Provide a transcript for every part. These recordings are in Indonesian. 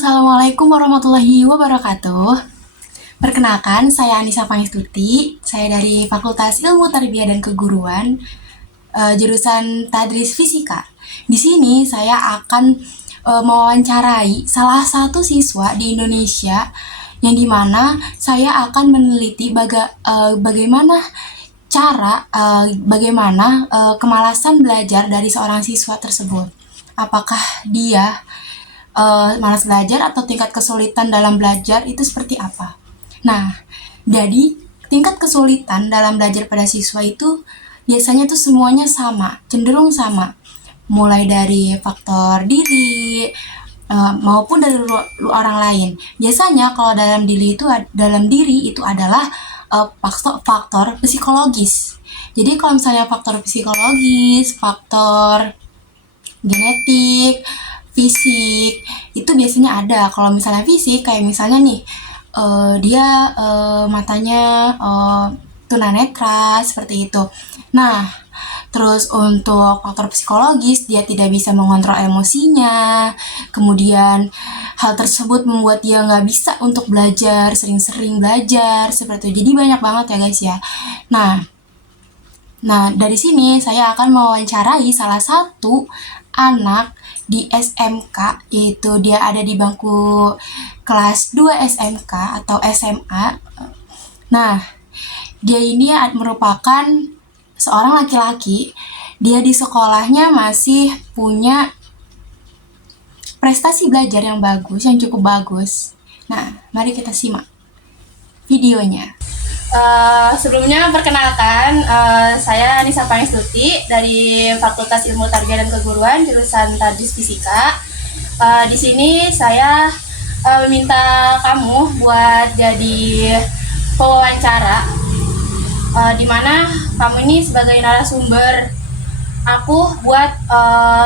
Assalamualaikum warahmatullahi wabarakatuh. Perkenalkan, saya Anissa Pangestuti. Saya dari Fakultas Ilmu Tarbiyah dan Keguruan, jurusan Tadris Fisika. Di sini saya akan mewawancarai salah satu siswa di Indonesia yang dimana saya akan meneliti bagaimana kemalasan belajar dari seorang siswa tersebut. Apakah dia malas belajar atau tingkat kesulitan dalam belajar itu seperti apa? Nah, jadi tingkat kesulitan dalam belajar pada siswa itu biasanya tuh semuanya sama, cenderung sama. Mulai dari faktor diri maupun dari orang lain. Biasanya kalau dalam diri itu adalah faktor psikologis. Jadi kalau misalnya faktor psikologis, faktor genetik, fisik itu biasanya ada. Kalau misalnya fisik kayak misalnya nih dia matanya tunanetra seperti itu. Nah, terus untuk faktor psikologis dia tidak bisa mengontrol emosinya. Kemudian hal tersebut membuat dia nggak bisa untuk belajar, sering-sering belajar seperti itu. Jadi banyak banget ya guys ya. Nah, dari sini saya akan mewawancarai salah satu anak di SMK, yaitu dia ada di bangku kelas 2 SMK atau SMA. Nah, dia ini merupakan seorang laki-laki. Dia di sekolahnya masih punya prestasi belajar yang bagus, yang cukup bagus. Nah, mari kita simak videonya. Sebelumnya perkenalkan, saya Anissa Pangestuti dari Fakultas Ilmu Tarbiyah dan Keguruan jurusan Tadris Fisika. Di sini saya meminta kamu buat jadi pewawancara, di mana kamu ini sebagai narasumber aku buat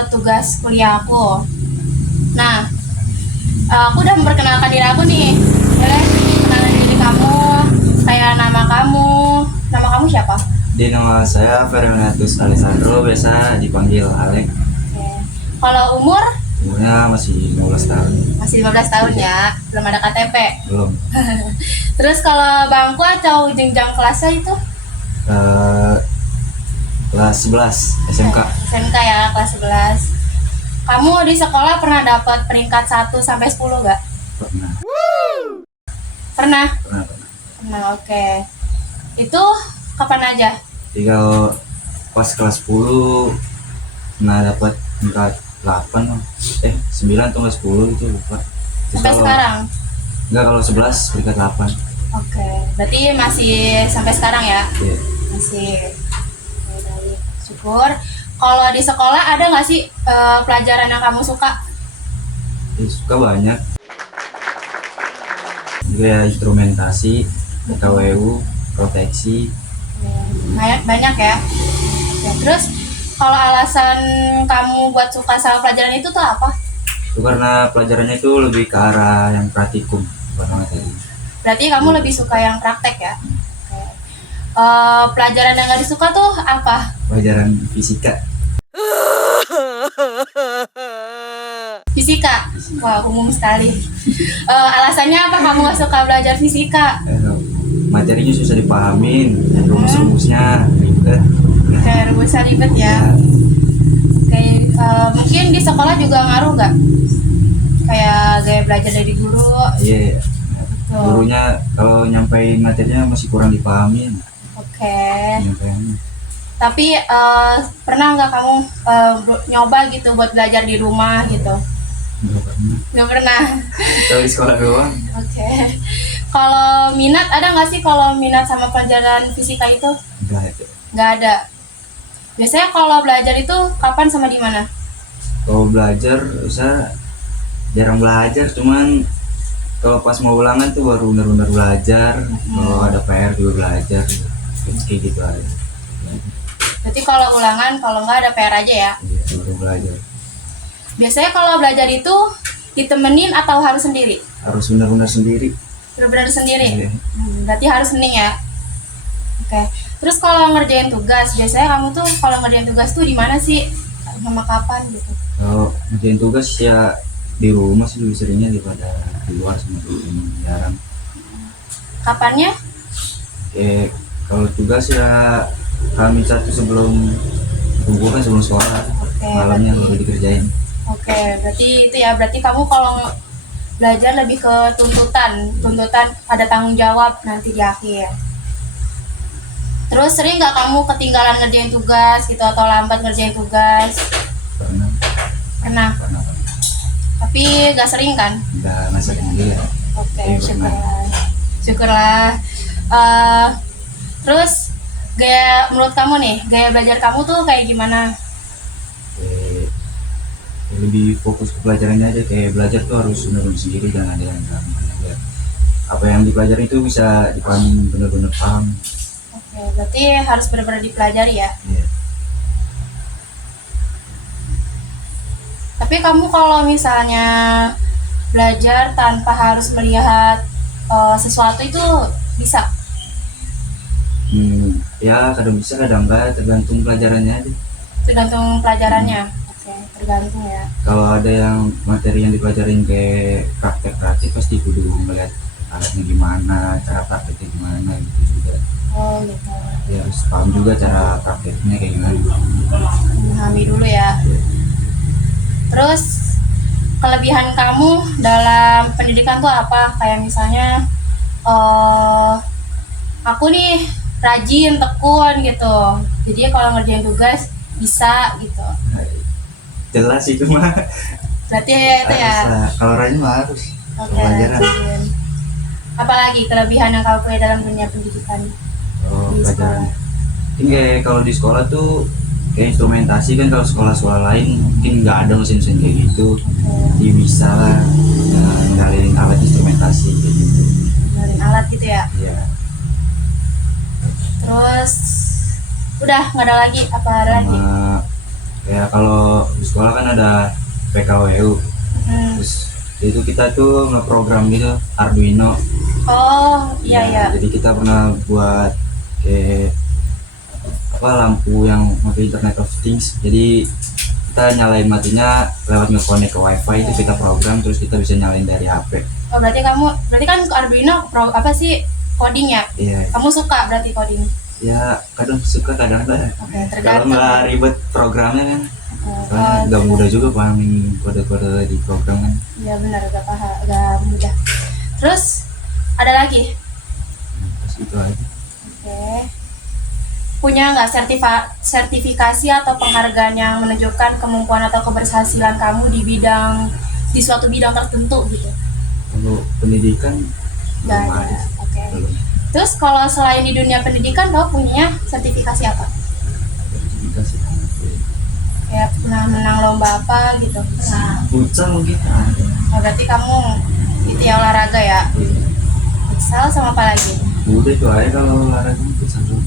tugas kuliah aku. Nah, aku udah memperkenalkan diri aku nih. Boleh kenalin diri kamu? Kayak nama kamu siapa? Di nama saya Ferdinandus Alessandro, biasa dipanggil Alek. Oke. Kalau umur? Umurnya masih 15 tahun. Masih 15 tahun ya, belum ada KTP? Belum. Terus kalau bangku atau jenjang kelasnya itu? Kelas 11 SMK. SMK ya, kelas 11. Kamu di sekolah pernah dapat peringkat 1 sampai 10 gak? Pernah. Pernah? Pernah. Nah, oke. Itu kapan aja? Jadi kalau pas kelas 10 pernah dapat tingkat 8 9 atau 10 itu lupa. Sampai sekarang? Enggak, kalau 11 peringkat 8. Oke, berarti masih sampai sekarang ya? Iya. Masih. Baik, syukur. Kalau di sekolah ada nggak sih pelajaran yang kamu suka? Suka banyak. Kayak instrumentasi, KWU, proteksi. Banyak ya. Ya, terus kalau alasan kamu buat suka sama pelajaran itu tuh apa? Itu karena pelajarannya itu lebih ke arah yang praktikum, bukan materi. Berarti kamu lebih suka yang praktek ya? Oke. Pelajaran yang nggak disuka tuh apa? Pelajaran fisika. Fisika? Wah, umum sekali. Alasannya apa kamu nggak suka belajar fisika? Materinya susah dipahamin, rumus-rumusnya ribet. Kayak rumusnya ribet ya. Kayak mungkin di sekolah juga ngaruh nggak? Kayak gaya belajar dari guru. Iya. Gurunya kalau nyampein materinya masih kurang dipahamin. Oke. Nyampeinnya. Tapi pernah nggak kamu nyoba gitu buat belajar di rumah gitu? Nggak pernah. Nggak pernah. Kalau di sekolah doang. Oke. Kalau minat ada nggak sih kalau minat sama pelajaran fisika itu? Nggak ada. Nggak ada. Biasanya kalau belajar itu kapan sama di mana? Kalau belajar saya jarang belajar, cuman kalau pas mau ulangan tuh baru benar-benar belajar. Kalau ada PR juga belajar. Kayak gitu aja. Berarti kalau ulangan, kalau nggak ada PR aja ya? Iya, baru belajar. Biasanya kalau belajar itu ditemenin atau harus sendiri? Harus benar-benar sendiri. Benar-benar sendiri? Iya. Berarti harus hening ya? Oke. Terus kalau ngerjain tugas, biasanya kamu tuh kalau ngerjain tugas tuh di mana sih? Sama kapan gitu? Kalau ngerjain tugas ya di rumah sih lebih seringnya daripada di luar sama temen, jarang. Kapannya? Kalau tugas ya kami satu sebelum kumpul kan sebelum sekolah, Oke, malamnya berarti baru dikerjain. oke, berarti itu ya, berarti kamu kalau belajar lebih ke tuntutan ada tanggung jawab nanti di akhir. Terus sering nggak kamu ketinggalan ngerjain tugas gitu atau lambat ngerjain tugas? Pernah Pernah, pernah tapi nggak sering kan? nggak sering dia. Oke, Tapi pernah. syukurlah. Syukurlah. Eh, terus menurut kamu nih, gaya belajar kamu tuh kayak gimana? eh, Lebih fokus ke pelajarannya aja, kayak belajar tuh harus benar-benar sendiri, jangan ada yang gangguin, biar apa yang dipelajari itu bisa dipahami, benar-benar paham. Oke, berarti harus benar-benar dipelajari ya. Iya. Tapi kamu kalau misalnya belajar tanpa harus melihat sesuatu itu bisa? Ya kadang bisa kadang enggak, tergantung pelajarannya aja. Tergantung pelajarannya. Oke, tergantung ya. Kalau ada yang materi yang dipelajarin kayak praktek pasti kudu melihat alatnya gimana, cara prakteknya gimana gitu juga. Oh gitu. Ya harus paham juga cara prakteknya kayak gimana. Memahami dulu ya. Terus kelebihan kamu dalam pendidikan tuh apa? Kayak misalnya aku nih rajin, tekun gitu. Jadi kalau ngerjain tugas bisa gitu. Nah, jelas itu mah Berarti itu ya. harus lah. Kalau rajin mah harus. Oke, Pelajaran. rajin. Apalagi kelebihan yang kamu punya dalam dunia pendidikan Oh, di pelajaran. sekolah? Mungkin kayak kalau di sekolah tuh kayak instrumentasi kan, kalau sekolah-sekolah lain mungkin nggak ada mesin-mesin kayak gitu. Oke, Jadi bisa lah ngalilin alat instrumentasi kayak gitu. benerin alat gitu ya. Iya. Terus udah nggak ada lagi, apa ada lagi? Sama ya kalau di sekolah kan ada PKWU, Hmm. terus itu kita tuh ngeprogram gitu Arduino. Oh iya Ya, ya. jadi kita pernah buat kayak apa, lampu yang pakai Internet of Things, jadi kita nyalain matinya lewat ngekonek ke wifi, itu kita program terus kita bisa nyalain dari HP. Oh berarti kan Arduino apa sih, coding ya? Iya. Kamu suka berarti coding? Ya kadang suka kadang enggak, Oke, kalau tergantung. nggak ribet programnya kan, Oh, soalnya nggak mudah juga pahamin kode-kode di program kan. iya benar, gak mudah. Terus ada lagi? Terus itu aja. Oke. Punya nggak sertifikasi atau penghargaan yang menunjukkan kemampuan atau keberhasilan kamu di suatu bidang tertentu gitu? Kalau pendidikan Nggak belum ada. ada. Oke. Belum. Terus kalau selain di dunia pendidikan, kamu punya sertifikasi apa? Sertifikasi Kayak pernah menang lomba apa gitu? Nah, futsal mungkin. berarti kamu itu ya olahraga ya? Futsal sama apa lagi? Udah itu aja kalau olahraga futsal dulu.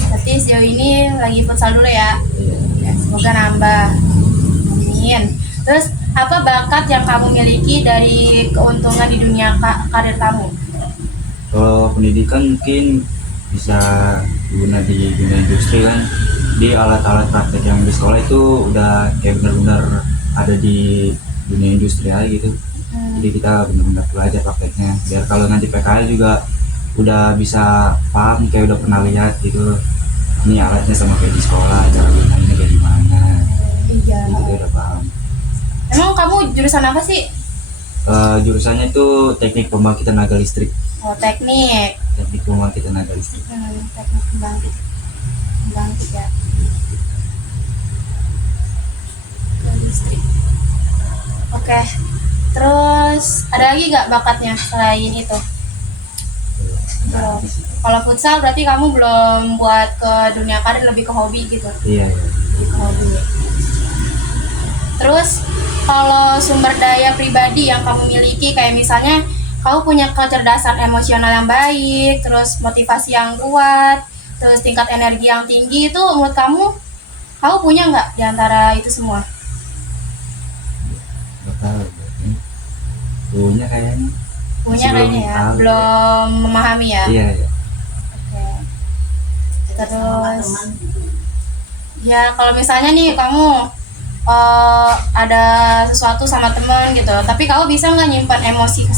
Berarti sejauh ini lagi futsal dulu ya? Iya. Ya, semoga nambah. Amin. Terus apa bakat yang kamu miliki dari keuntungan di dunia karir kamu? Kalau pendidikan mungkin bisa guna di dunia industri kan, di alat-alat praktek yang di sekolah itu udah kayak benar-benar ada di dunia industri aja gitu. Jadi kita benar-benar belajar prakteknya, biar kalau nanti PKL juga udah bisa paham, kayak udah pernah lihat gitu, ini alatnya sama kayak di sekolah, cara gunanya kayak gimana, Iya. jadi kita udah paham. Emang kamu jurusan apa sih? Jurusannya itu teknik pembangkit tenaga listrik. Oh, teknik. Teknik pembangkit tenaga listrik. Teknik pembangkit. Pembangkit ya. Ke listrik. Oke. Terus ada lagi nggak bakatnya selain itu? Belum. Kalau futsal berarti kamu belum buat ke dunia karir, lebih ke hobi gitu. Iya, iya. Lebih ke hobi. Terus kalau sumber daya pribadi yang kamu miliki, kayak misalnya kamu punya kecerdasan emosional yang baik, terus motivasi yang kuat, terus tingkat energi yang tinggi, itu menurut kamu punya nggak di antara itu semua? Nggak tahu. Punya kayaknya. Punya Masih belum kayaknya ya, tahu, belum memahami ya. Iya, iya. Oke. Terus ya kalau misalnya nih kamu ada sesuatu sama temen gitu, tapi kamu bisa nggak nyimpan emosi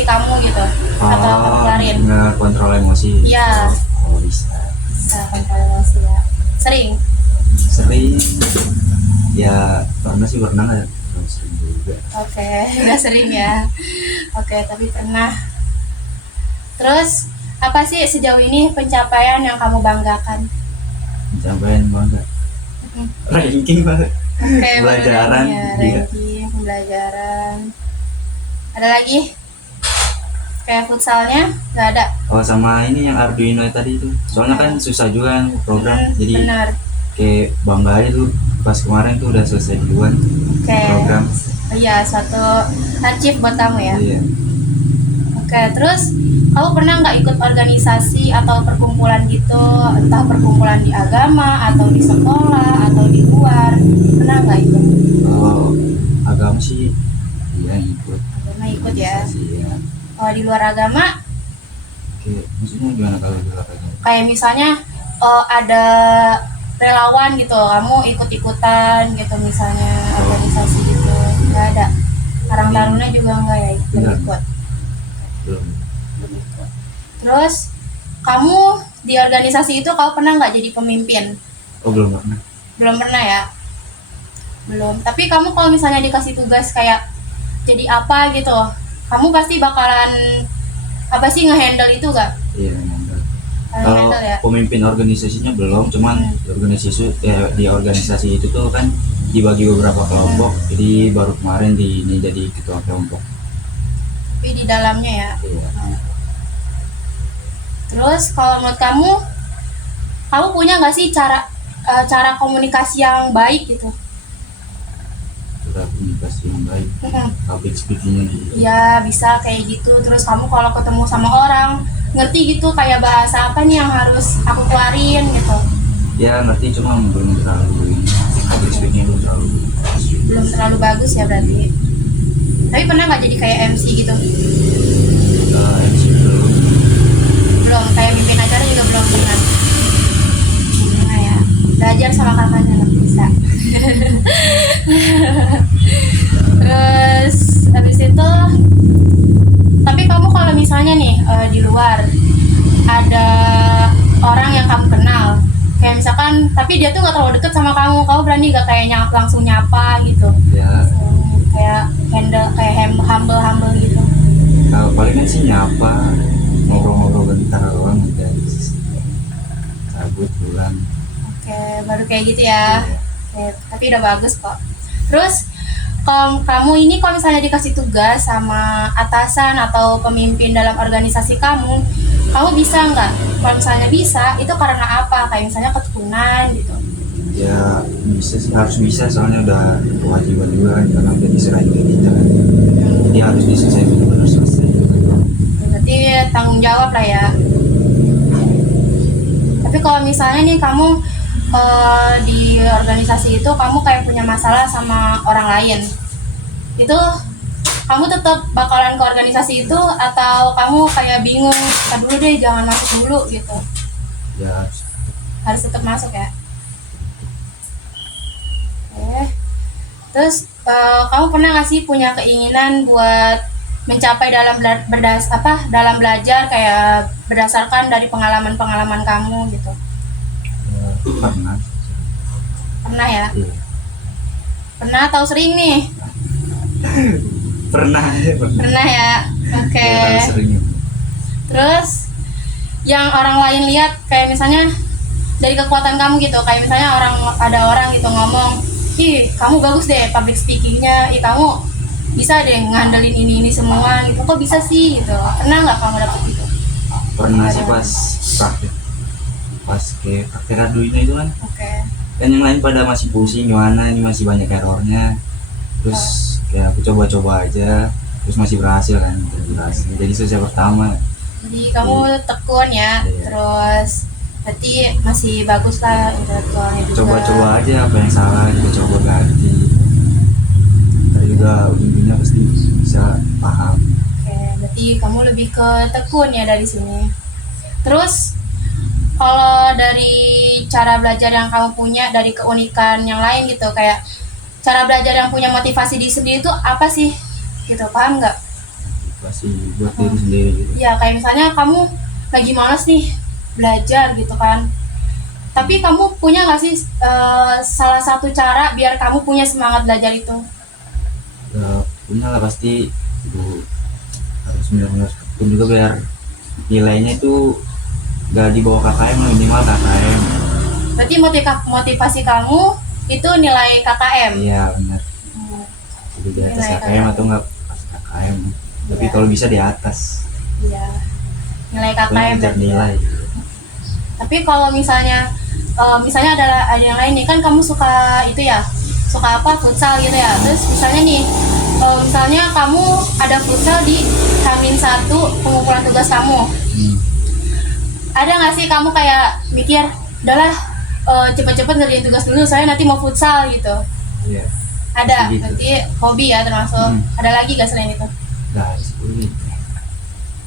kamu gitu, atau kamu keluarin? Ngekontrol emosi. Iya. Oh, bisa. Bisa kontrol emosi ya. Sering. Sering. Ya pernah ada. Sering juga. Oke, udah sering ya. Oke, tapi pernah. Terus apa sih sejauh ini pencapaian yang kamu banggakan? Pencapaian bangga. Mm. Ranking banget. Oke, Pelajaran. ya, Iya. ranking, pembelajaran. Ada lagi? Kayak futsalnya nggak ada. Oh, sama ini yang Arduino tadi itu. Soalnya kan susah juga kan program. Jadi Benar. kayak bangga aja tuh pas kemarin tuh udah selesai duluan Oke. program. Iya, suatu achieve buat kamu ya. Iya. Oke, terus kamu pernah nggak ikut organisasi atau perkumpulan gitu, entah perkumpulan di agama atau di sekolah atau di luar, pernah nggak ikut? Kalau agama sih iya ikut. Pernah ikut ya. Organisasi, ya. Kalau di luar agama, Oke, maksudnya gimana kalau di luar agama? kayak misalnya ada relawan gitu, kamu ikut-ikutan gitu misalnya organisasi gitu, nggak ada. Karang Taruna juga nggak ya ikut? Enggak. Ikut. Belum. Belum ikut. Terus kamu di organisasi itu kamu pernah nggak jadi pemimpin? Oh, belum pernah. Belum pernah ya? Belum. Tapi kamu kalau misalnya dikasih tugas kayak jadi apa gitu, kamu pasti bakalan apa sih ngehandle itu gak? Iya, enggak. Kalau Ngehandle ya? pemimpin organisasinya belum, cuman di organisasi itu tuh kan dibagi beberapa kelompok. Jadi baru kemarin ini jadi ketua kelompok. Tapi di dalamnya ya. Iya. Terus kalau menurut kamu punya nggak sih cara komunikasi yang baik gitu? Sudah komunikasi yang baik, public speakingnya gitu. Ya bisa kayak gitu. Terus kamu kalau ketemu sama orang ngerti gitu kayak bahasa apa nih yang harus aku keluarin gitu? Ya ngerti, cuma belum terlalu public speakingnya Belum terlalu bagus ya berarti. Tapi pernah nggak jadi kayak MC gitu? MC belum. Belum, kayak mimpin acara juga belum pernah. Nah ya, belajar sama kakaknya lah bisa. Terus habis itu, tapi kamu kalau misalnya nih di luar ada orang yang kamu kenal, kayak misalkan, tapi dia tuh nggak terlalu deket sama kamu berani gak kayak langsung nyapa gitu? Ya Kayak humble gitu. kalau palingan sih nyapa, ngobrol-ngobrol bentar doang udah cabut pulang. Oke, baru kayak gitu ya. Iya. Oke, tapi udah bagus kok. Terus kalau kamu ini kalau misalnya dikasih tugas sama atasan atau pemimpin dalam organisasi kamu bisa nggak? Kalau misalnya bisa, itu karena apa? Kayak misalnya ketekunan gitu. Ya bisa sih, harus bisa, soalnya udah kewajiban juga kan, karena udah diserahin ke kita kan. Jadi harus diselesaikan benar selesai. Berarti tanggung jawab lah ya. Tapi kalau misalnya nih kamu di organisasi itu kamu kayak punya masalah sama orang lain, itu kamu tetap bakalan ke organisasi itu atau kamu kayak bingung, "Ntar dulu deh, jangan masuk dulu" gitu? Ya Harus tetap masuk ya. Oke. Terus kamu pernah nggak sih punya keinginan buat mencapai dalam dalam belajar kayak berdasarkan dari pengalaman kamu gitu? pernah. Pernah ya? Iya. Pernah atau sering nih? Pernah. Pernah ya. Oke. Ya, kalau sering. Terus yang orang lain lihat kayak misalnya dari kekuatan kamu gitu, kayak misalnya ada orang gitu ngomong, "Ih, kamu bagus deh public speakingnya, ih kamu bisa deh ngandelin ini semua gitu, kok bisa sih?" gitu. Pernah nggak kamu dapet itu? Pernah sih pas praktek. Pas kayak praktek Arduino itu kan, Oke. kan yang lain pada masih pusing gimana, ini masih banyak errornya. Terus kayak aku coba-coba aja, terus masih berhasil kan, jadi selesai pertama. Jadi kamu tekun ya. Iya. Terus berarti masih bagus lah intelektualnya juga. Coba-coba aja, apa yang salah kita coba ganti. Tadi juga ujung-ujungnya pasti bisa paham. Oke, berarti kamu lebih ke tekun ya dari sini. Terus kalau dari cara belajar yang kamu punya, dari keunikan yang lain gitu, kayak cara belajar yang punya motivasi di sendiri itu apa sih gitu, paham nggak? Motivasi buat diri sendiri gitu. Ya kayak misalnya kamu lagi malas nih belajar gitu kan, tapi kamu punya nggak sih salah satu cara biar kamu punya semangat belajar itu? Punya lah pasti itu, harus benar-benar tekun juga biar nilainya itu gak di bawah KKM lah, minimal KKM. Berarti motivasi kamu itu nilai KKM. Iya benar, Hmm, jadi di atas Nilai KKM atau enggak pas KKM, tapi Iya. kalau bisa di atas Iya, nilai pokoknya KKM ngejar berarti ya. nilai. Tapi kalau misalnya ada yang lain nih, kan kamu suka itu ya, suka apa, futsal gitu ya. Terus misalnya nih, misalnya kamu ada futsal di H-1 pengumpulan tugas kamu, ada nggak sih kamu kayak mikir, udahlah cepet-cepet ngerjain tugas dulu, saya nanti mau futsal gitu? Iya Ada, Gitu. berarti hobi ya termasuk. Ada lagi gak selain itu? guys,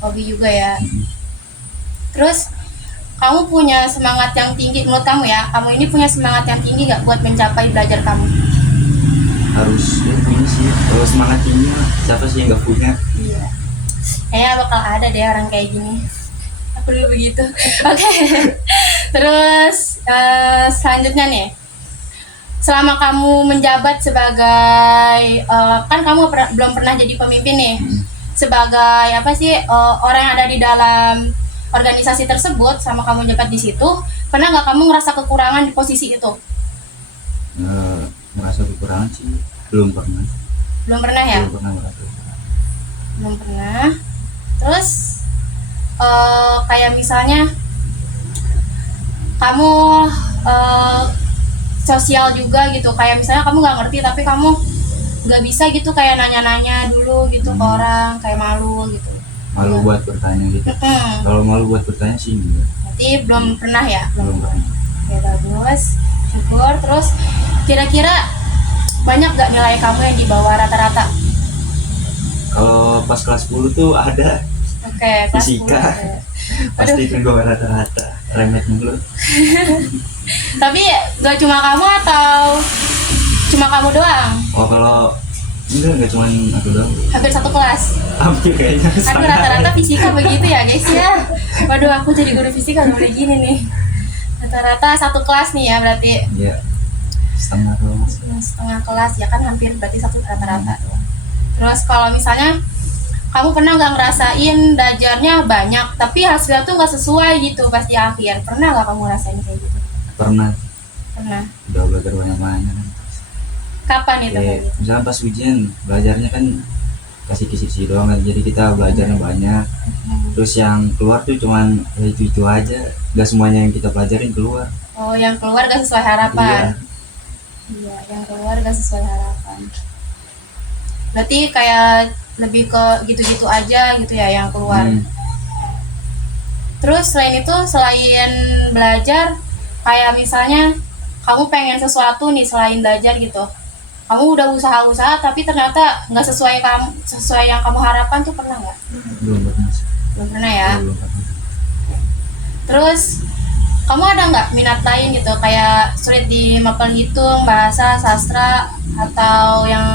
Hobi juga ya. Terus kamu punya semangat yang tinggi, menurut kamu ya, kamu ini punya semangat yang tinggi gak buat mencapai belajar kamu? harus ya, punya sih. Kalau semangat tinggi mah, siapa sih yang nggak punya? Iya. Kayaknya bakal ada deh orang kayak gini. Aku dulu begitu. Oke. Terus selanjutnya nih, selama kamu menjabat sebagai kan kamu belum pernah jadi pemimpin nih, sebagai apa sih orang yang ada di dalam organisasi tersebut, sama kamu jabat di situ, pernah nggak kamu ngerasa kekurangan di posisi itu? Merasa kekurangan sih belum pernah. Belum pernah ya? Belum pernah merasa kekurangan. Belum pernah. Terus kayak misalnya kamu sosial juga gitu, kayak misalnya kamu nggak ngerti tapi kamu nggak bisa gitu kayak nanya-nanya dulu gitu ke orang, kayak malu gitu. Malu buat bertanya gitu. Kalau malu buat bertanya sih enggak. Berarti belum pernah ya? Belum pernah. Ya bagus, syukur. Terus kira-kira banyak gak nilai kamu yang di bawah rata-rata? Kalau pas kelas 10 tuh ada Oke, kelas 10. Fisika. Pasti itu gue rata-rata remet mulu. Tapi gak cuma kamu atau cuma kamu doang? Oh kalau enggak cuma aku doang. Hampir satu kelas. Hampir kayaknya Aduh, setengah. rata-rata fisika begitu ya guys ya. Waduh, aku jadi guru fisika gak boleh gini nih. Rata-rata satu kelas nih ya berarti. Iya. Setengah doang. Setengah kelas ya kan, hampir berarti satu rata-rata. Terus kalau misalnya kamu pernah nggak ngerasain belajarnya banyak tapi hasilnya tuh nggak sesuai gitu pas di akhir? Pernah nggak kamu ngerasain kayak gitu? Pernah. Pernah. Udah belajar banyak-banyak kan. Kapan itu? Ya, misalnya pas ujian belajarnya kan kasih kisi-kisi doang kan, jadi kita belajarnya banyak. Terus yang keluar tuh cuman ya itu aja, nggak semuanya yang kita pelajarin keluar. Oh, yang keluar gak sesuai harapan. Iya, yang keluar gak sesuai harapan. Berarti kayak lebih ke gitu-gitu aja gitu ya yang keluar. Terus selain itu, selain belajar, kayak misalnya kamu pengen sesuatu nih selain belajar gitu, kamu udah usaha-usaha tapi ternyata nggak sesuai yang kamu harapkan tuh, pernah nggak? Belum pernah sih. Belum pernah ya. Belum pernah. Terus kamu ada nggak minat lain gitu, kayak sulit di mapel hitung, bahasa, sastra, atau yang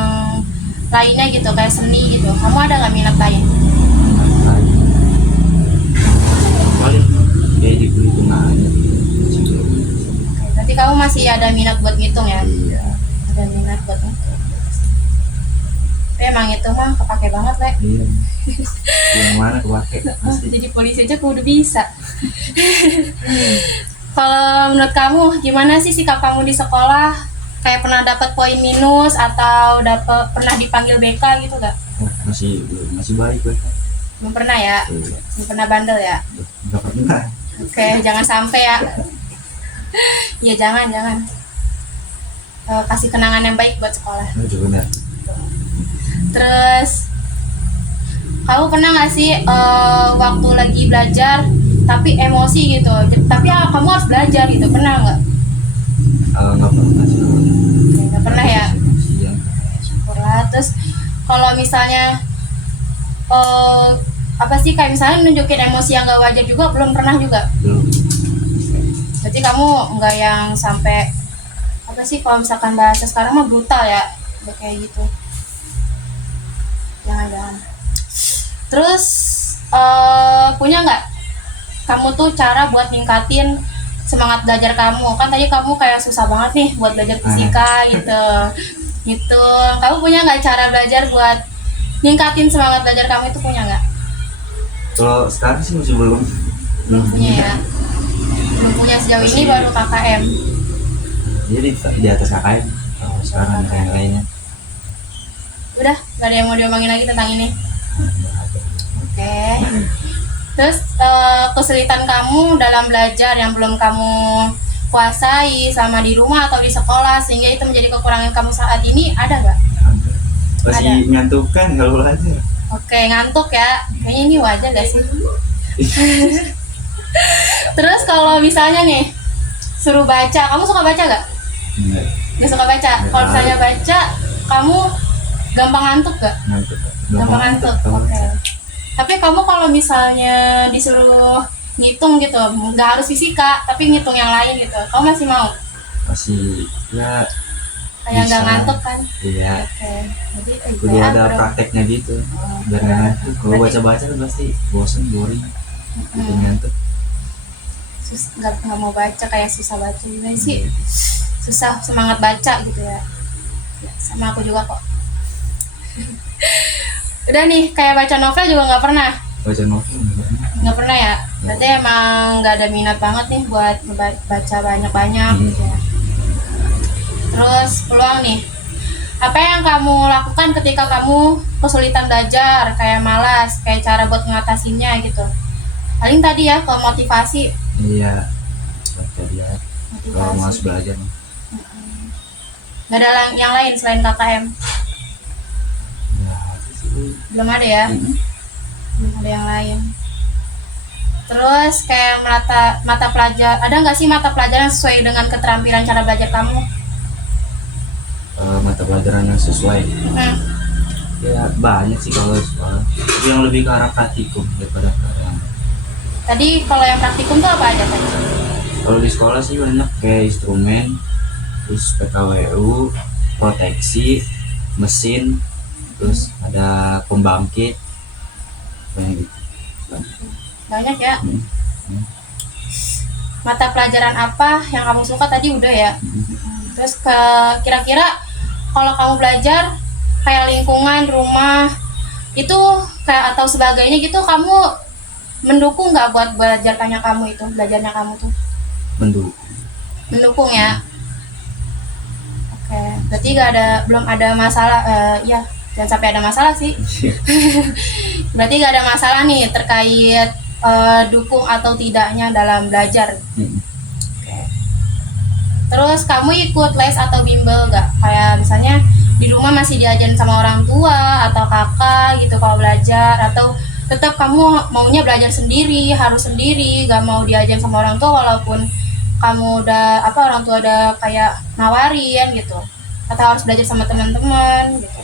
lainnya gitu, kayak seni gitu, kamu ada nggak minat lain? Paling kayak di perhitungan aja. Oke, berarti kamu masih ada minat buat ngitung ya? Iya. Ada minat buat ngitung. Tapi emang itu mah kepake banget, Le. Iya. Yang mana kepake pasti. Jadi polisi aja kudu bisa. Kalau menurut kamu gimana sih sikap kamu di sekolah? Kayak pernah dapat poin minus atau pernah dipanggil BK gitu gak? Oh, masih baik gue. Belum pernah ya? Iya. Belum pernah bandel ya? Nggak pernah. Oke, jangan sampai ya. Iya, jangan. Kasih kenangan yang baik buat sekolah. Itu benar. Terus kamu pernah nggak sih waktu lagi belajar tapi emosi gitu, tapi kamu harus belajar gitu, pernah nggak? Nggak pernah sih. Nggak pernah ya. Iya. Syukurlah. Terus kalau misalnya apa sih, kayak misalnya nunjukin emosi yang nggak wajar juga, belum pernah juga? Belum. Berarti kamu nggak yang sampai apa sih kalau misalkan bahasa sekarang mah brutal ya, udah kayak gitu. Jangan-jangan. Terus punya nggak kamu tuh cara buat ningkatin semangat belajar kamu? Kan tadi kamu kayak susah banget nih buat belajar fisika gitu. Gitu. Kamu punya nggak cara belajar buat ningkatin semangat belajar kamu itu, punya nggak? Kalau sekarang sih masih belum Punya ya. Belum punya sejauh ini, Masih- baru KKM. Jadi di atas KKM kalau sekarang yang lainnya. Udah, gak ada yang mau diomongin lagi tentang ini. Oke. Terus kesulitan kamu dalam belajar yang belum kamu kuasai sama di rumah atau di sekolah sehingga itu menjadi kekurangan kamu saat ini, ada nggak? Masih ngantukkan kalau belajar. Oke, ngantuk ya. Kayaknya ini wajar gak sih? Terus kalau misalnya nih suruh baca, kamu suka baca gak? Enggak, Gak suka baca. Kalau misalnya baca, kamu gampang ngantuk gak? ngantuk. Gampang ngantuk. Oke. Tapi kamu kalau misalnya disuruh ngitung gitu, nggak harus fisika, tapi ngitung yang lain gitu, kamu masih mau? Masih ya Kayak nggak bisa. ngantuk kan? Iya. Oke. Jadi Kudu ada prakteknya gitu. Biar nggak ngantuk. Kalau baca-baca kan pasti bosan, boring. Bikin ngantuk. Nggak mau baca, kayak susah baca juga sih. Susah semangat baca gitu ya. Ya, sama aku juga kok. Udah nih, kayak baca novel juga nggak pernah. Baca novel enggak. Nggak pernah ya? Berarti emang nggak ada minat banget nih buat baca banyak-banyak gitu ya. Terus peluang nih, apa yang kamu lakukan ketika kamu kesulitan belajar, kayak malas, kayak cara buat mengatasinya gitu? Paling tadi ya, ke motivasi. Iya. Baca dia. Kalau malas belajar. Nggak ada yang lain selain KKM? Ya, sih. Belum ada ya? Belum ada yang lain. Terus kayak mata pelajar, ada nggak sih mata pelajaran sesuai dengan keterampilan cara belajar kamu? Mata pelajaran yang sesuai. Ya banyak sih kalau sekolah. Tapi yang lebih ke arah praktikum daripada ke arah. Tadi kalau yang praktikum tuh apa aja tadi? Kalau di sekolah sih banyak kayak instrumen, terus PKWU, proteksi, mesin, terus ada pembangkit, banyak gitu. Banyak ya. Mata pelajaran apa yang kamu suka tadi udah ya. Terus kira-kira kalau kamu belajar kayak lingkungan rumah itu kayak atau sebagainya gitu, kamu mendukung nggak buat belajarnya kamu itu, belajarnya kamu tuh? Mendukung ya. Oke, berarti belum ada masalah. Ya, jangan sampai ada masalah sih. Berarti nggak ada masalah nih terkait dukung atau tidaknya dalam belajar. Oke. Terus kamu ikut les atau bimbel nggak? Kayak misalnya di rumah masih diajarin sama orang tua atau kakak gitu kalau belajar, atau tetap kamu maunya belajar sendiri, harus sendiri, gak mau diajarin sama orang tua walaupun kamu udah orang tua udah kayak nawarin gitu, atau harus belajar sama teman-teman gitu?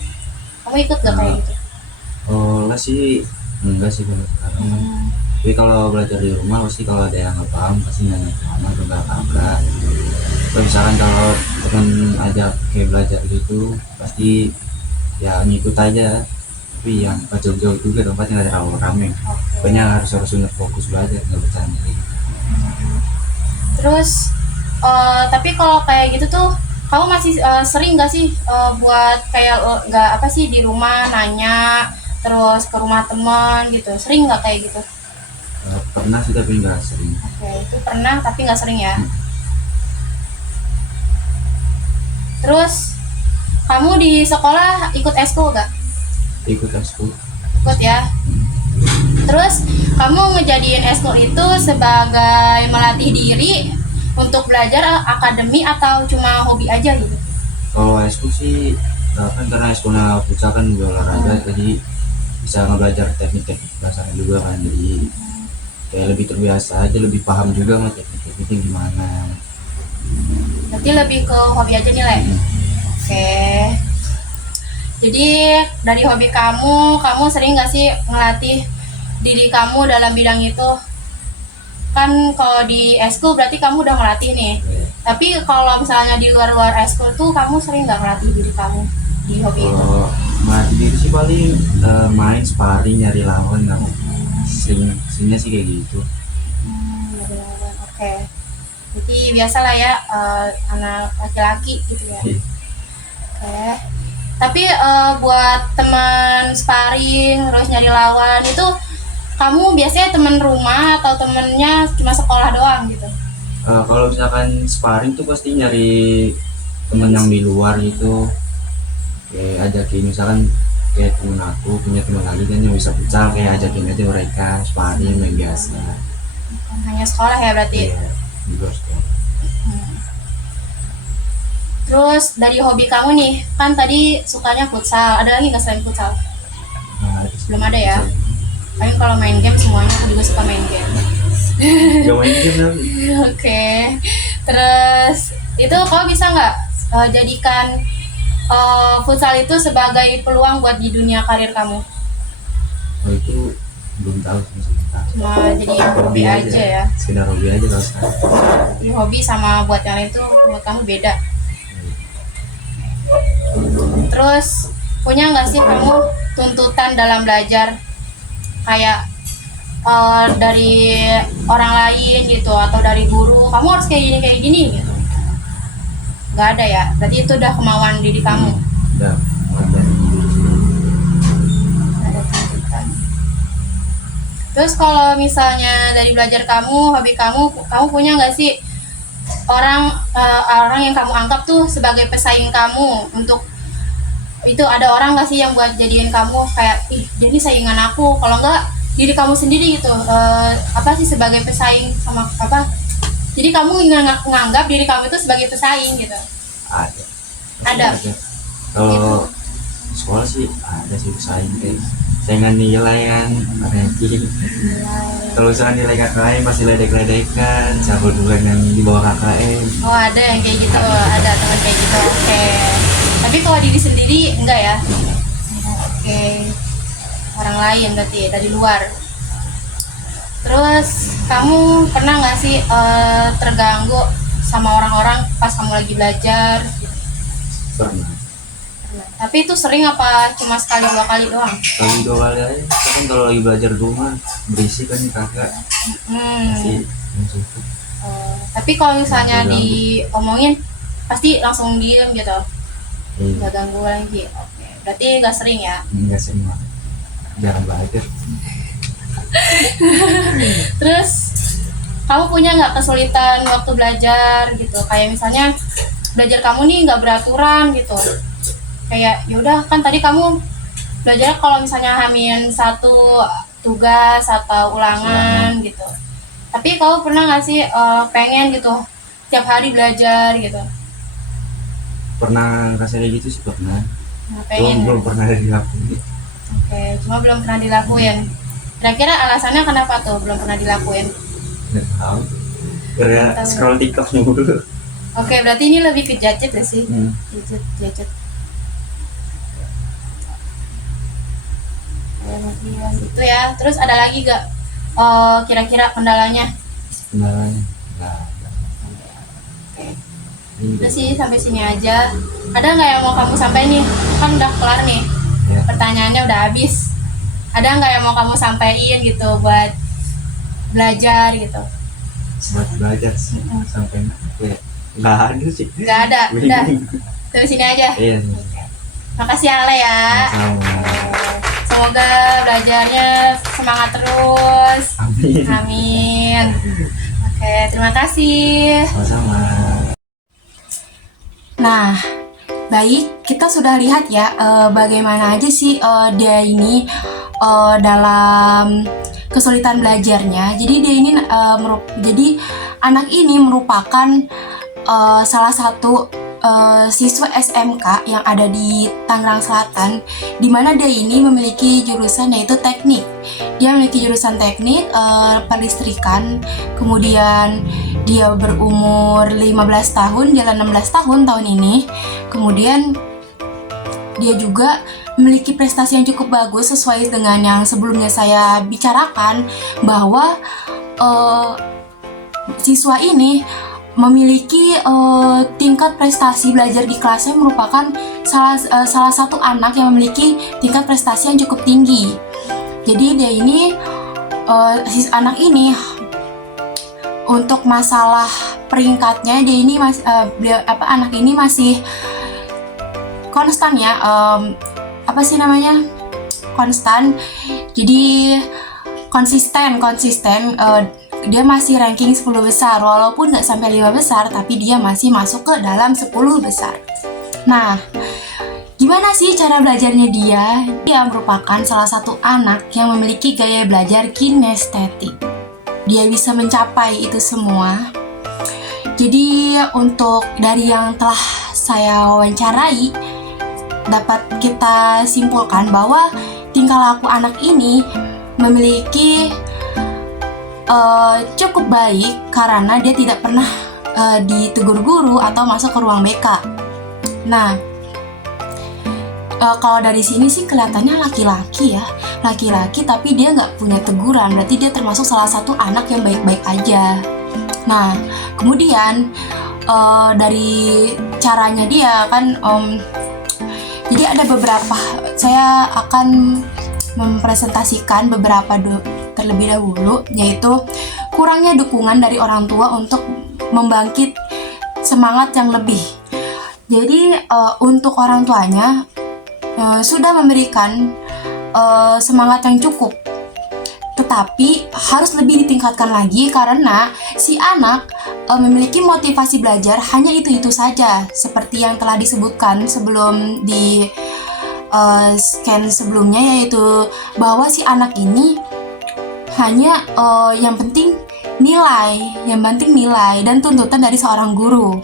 Kamu ikut gak kayak gitu? Oh lah sih enggak sih kalau sekarang. Tapi kalau belajar di rumah pasti kalau ada yang nggak paham pasti nanya ke mama atau nggak kakak. Kalau misalkan kalau teman ajak kayak belajar gitu pasti ya ngikut aja. Tapi yang jauh-jauh juga tempatnya nggak terlalu rame. Pokoknya harus benar fokus belajar, nggak bercanda gitu. Terus tapi kalau kayak gitu tuh kamu masih sering nggak sih buat kayak nggak apa sih di rumah nanya terus ke rumah teman gitu, sering nggak kayak gitu? Pernah sih tapi nggak sering. Oke, itu pernah tapi nggak sering ya. Terus kamu di sekolah ikut eskul nggak? Ikut eskul. Ikut ya. Terus kamu ngejadiin eskul itu sebagai melatih diri untuk belajar akademi atau cuma hobi aja gitu? Kalau eskul sih kan karena eskulnya futsal kan juga olahraga, jadi bisa ngebelajar teknik-teknik dasarnya juga kan, jadi kayak lebih terbiasa aja, lebih paham juga sama teknik-tekniknya gimana. Berarti lebih ke hobi aja nih, Le? Oke. Jadi dari hobi kamu sering gak sih ngelatih diri kamu dalam bidang itu? Kan kalau di eskul berarti kamu udah ngelatih nih. Tapi kalau misalnya di luar-luar eskul tuh kamu sering nggak melatih diri kamu di hobi itu? Kalau melatih diri sih paling main sparring nyari lawan lah. Seringnya sih kayak gitu. Dari lawan. Oke. Jadi biasa lah ya, anak laki-laki gitu ya. Oke. Tapi buat teman sparring terus nyari lawan itu kamu biasanya teman rumah atau temennya cuma sekolah doang gitu? Kalau misalkan sparring tuh pasti nyari temen yang di luar gitu, kayak ajakin misalkan kayak temen aku punya teman lagi kan yang bisa futsal, kayak ajakin aja mereka sparring main biasa. Hanya sekolah ya berarti? Iya, di luar sekolah. Terus dari hobi kamu nih, kan tadi sukanya futsal, ada lagi nggak selain futsal? Nah, Belum ada ya? Paling kalau main game semuanya aku juga suka main game. gak main game tapi Oke. Terus itu kau bisa nggak jadikan futsal itu sebagai peluang buat di dunia karir kamu? oh, itu belum tahu sih, masih belum tahu. Cuma jadi hobi aja ya. Sekedar hobi aja kalau sekarang. Jadi hobi sama buat yang lain itu buat kamu beda. Terus punya nggak sih kamu tuntutan dalam belajar kayak dari orang lain gitu atau dari guru kamu harus kayak gini gitu? Nggak ada ya? Berarti itu udah kemauan diri kamu. Udah ada diri sendiri. Nggak ada tuntutan. Terus kalau misalnya dari belajar kamu, hobi kamu punya nggak sih orang yang kamu anggap tuh sebagai pesaing kamu untuk itu, ada orang nggak sih yang buat jadiin kamu kayak ih jadi saingan aku, kalau nggak diri kamu sendiri gitu, apa sih sebagai pesaing sama apa, jadi kamu nganggap diri kamu itu sebagai pesaing gitu? Ada. Ada. Kalau sekolah sih ada sih pesaing kayak saingan nilai kan, ranking. Kalau misalkan nilai KKM masih ledek-ledekan, siapa duluan yang di bawah KKM. Oh ada yang kayak gitu, ada teman kayak gitu. Oke. Tapi kalau diri sendiri enggak ya? Oke. Orang lain berarti dari luar. Terus kamu pernah nggak sih terganggu sama orang-orang pas kamu lagi belajar? Pernah. Tapi itu sering apa cuma sekali dua kali doang? Sekali dua kali aja. Kan kalau lagi belajar di rumah berisik kan kakak. Masih cukup. Tapi kalau misalnya diomongin pasti langsung diem gitu, nggak ganggu lagi. Oke. Berarti nggak sering ya? Enggak semua. Jarang belajar. Terus kamu punya nggak kesulitan waktu belajar gitu? Kayak misalnya belajar kamu nih nggak beraturan gitu. Kayak yaudah kan tadi kamu belajar kalau misalnya hamin satu tugas atau ulangan gitu. Tapi kamu pernah nggak sih pengen gitu tiap hari belajar gitu? Pernah ngerasa kayak gitu sih pernah. Nah, pengen. Belum pernah dilakuin. Oke, cuma belum pernah dilakuin. Kira-kira alasannya kenapa tuh belum pernah dilakuin? Nggak tahu. Karena scroll TikTok mulu. Oke, berarti ini lebih ke gadget deh sih. Gadget. Itu ya. Terus ada lagi gak kira-kira kendalanya? Kendalanya nggak ada. Oke. Udah sih sampai sini aja. Ada nggak yang mau kamu sampaikan nih? Kan udah kelar nih. Ya. Pertanyaannya udah habis. Ada nggak yang mau kamu sampaikan gitu buat belajar gitu? Buat belajar sih sampai ya nggak ada sih. Nggak ada. Udah. Sampai sini aja. Iya. Makasih Ale ya. Sama-sama. Semoga belajarnya semangat terus. Amin. Amin. Oke, terima kasih. Sama-sama. Nah, baik, kita sudah lihat ya bagaimana aja sih dia ini dalam kesulitan belajarnya. Jadi dia ini jadi anak ini merupakan salah satu siswa SMK yang ada di Tangerang Selatan, di mana dia ini memiliki jurusan yaitu teknik. Dia memiliki jurusan teknik pelistrikan, kemudian dia berumur 15 tahun, jalan 16 tahun ini. Kemudian dia juga memiliki prestasi yang cukup bagus sesuai dengan yang sebelumnya saya bicarakan, bahwa siswa ini memiliki tingkat prestasi belajar di kelasnya merupakan salah satu anak yang memiliki tingkat prestasi yang cukup tinggi. Jadi dia ini anak ini untuk masalah peringkatnya dia ini anak ini masih konstan ya, konstan. Jadi konsisten dia masih ranking 10 besar, walaupun nggak sampai 5 besar, tapi dia masih masuk ke dalam 10 besar. Nah, gimana sih cara belajarnya dia? Dia merupakan salah satu anak yang memiliki gaya belajar kinestetik. Dia bisa mencapai itu semua. Jadi untuk dari yang telah saya wawancarai, dapat kita simpulkan bahwa tingkah laku anak ini memiliki cukup baik karena dia tidak pernah ditegur guru atau masuk ke ruang BK. Nah, kalau dari sini sih kelihatannya laki-laki tapi dia nggak punya teguran, berarti dia termasuk salah satu anak yang baik-baik aja. Nah, kemudian dari caranya dia kan, jadi ada beberapa, saya akan mempresentasikan beberapa terlebih dahulu, yaitu kurangnya dukungan dari orang tua untuk membangkit semangat yang lebih. Jadi untuk orang tuanya sudah memberikan semangat yang cukup, tetapi harus lebih ditingkatkan lagi karena si anak memiliki motivasi belajar hanya itu-itu saja, seperti yang telah disebutkan sebelum di scan sebelumnya, yaitu bahwa si anak ini hanya yang penting nilai dan tuntutan dari seorang guru.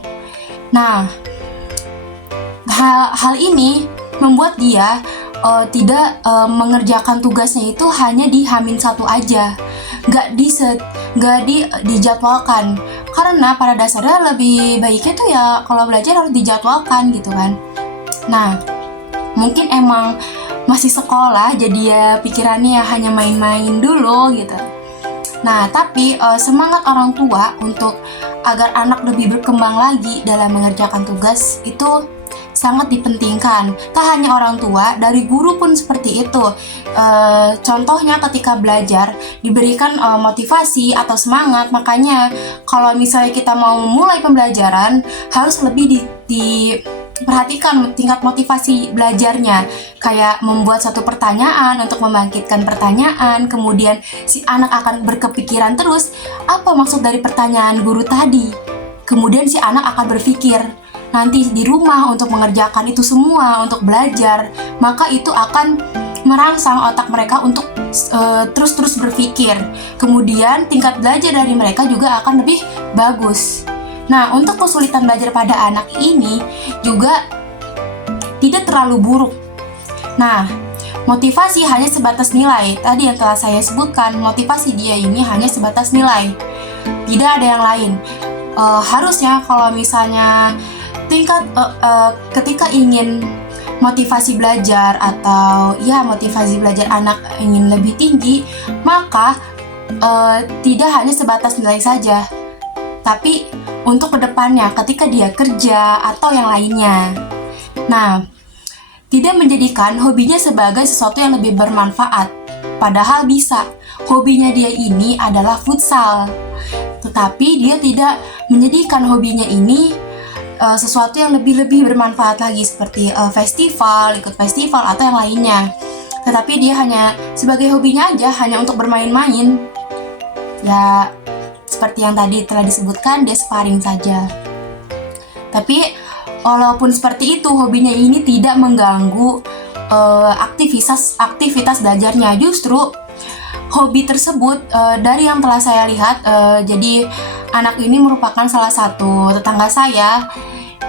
Nah, hal ini membuat dia tidak mengerjakan tugasnya itu hanya di H-1 aja, nggak dijadwalkan, karena pada dasarnya lebih baiknya tuh ya kalau belajar harus dijadwalkan gitu kan. Nah, mungkin emang masih sekolah jadi ya pikirannya ya hanya main-main dulu gitu. Nah, tapi semangat orang tua untuk agar anak lebih berkembang lagi dalam mengerjakan tugas itu sangat dipentingkan. Tak hanya orang tua, dari guru pun seperti itu. Contohnya ketika belajar diberikan motivasi atau semangat. Makanya kalau misalnya kita mau memulai pembelajaran harus lebih diperhatikan tingkat motivasi belajarnya, kayak membuat satu pertanyaan untuk membangkitkan pertanyaan, kemudian si anak akan berkepikiran terus apa maksud dari pertanyaan guru tadi, kemudian si anak akan berpikir nanti di rumah untuk mengerjakan itu semua, untuk belajar, maka itu akan merangsang otak mereka untuk terus-terus berpikir, kemudian tingkat belajar dari mereka juga akan lebih bagus. Nah, untuk kesulitan belajar pada anak ini juga tidak terlalu buruk. Nah, motivasi hanya sebatas nilai. Tadi yang telah saya sebutkan, motivasi dia ini hanya sebatas nilai. Tidak ada yang lain. Harusnya kalau misalnya ketika ingin motivasi belajar atau ya motivasi belajar anak ingin lebih tinggi, maka tidak hanya sebatas nilai saja, tapi untuk kedepannya ketika dia kerja atau yang lainnya. Nah, tidak menjadikan hobinya sebagai sesuatu yang lebih bermanfaat. Padahal bisa, hobinya dia ini adalah futsal, tetapi dia tidak menjadikan hobinya ini sesuatu yang lebih bermanfaat lagi seperti ikut festival atau yang lainnya. Tetapi dia hanya sebagai hobinya aja, hanya untuk bermain-main. Ya, seperti yang tadi telah disebutkan, dia sparring saja. Tapi walaupun seperti itu, hobinya ini tidak mengganggu aktivitas belajarnya. Justru hobi tersebut dari yang telah saya lihat, jadi anak ini merupakan salah satu tetangga saya.